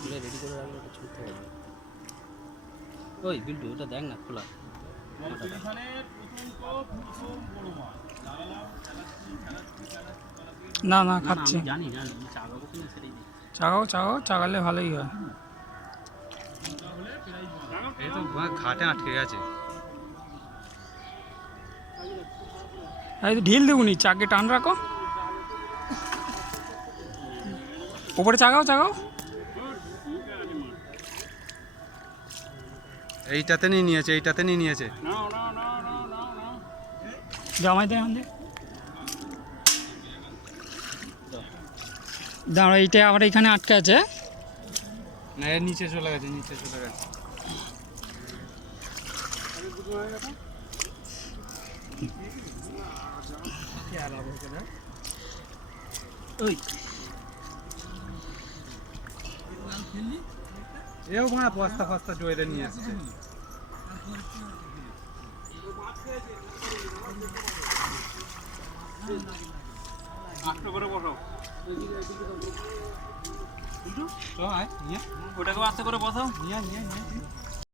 খুলে রেডি করে রাখলে ওটা ছুটতে পারবে। ওই বিল্টু ওটা দেখ না খোলা। না না খাচ্ছি, জানি জানি চাগাবো কিনা সেটাই দেখি। চাগাও চাগাও, চাগালে ভালোই হয়। এই তো ঘাটে আটকে গেছে। এই তো ঢিল দেবুনি, চাকে টান রাখো, ওপরে চাগাও চাগাও। এইটাতে নিয়ে নিয়েছে, এইটাতে নিয়ে নিয়েছে। জামাই দেয় আমাদের দাঁড়া, এইটা আবার এখানে আটকে আছে। না এর নিচে চলে গেছে, নিচে চলে গেছে। ওই এও মানে বস্তা ফস্তা জয়েরে নিয়ে আসছে। আস্তে করে বসো। তো আয় নিয়ে, ওটাকে আস্তে করে বসাও। নিয়ে নিয়ে নিয়ে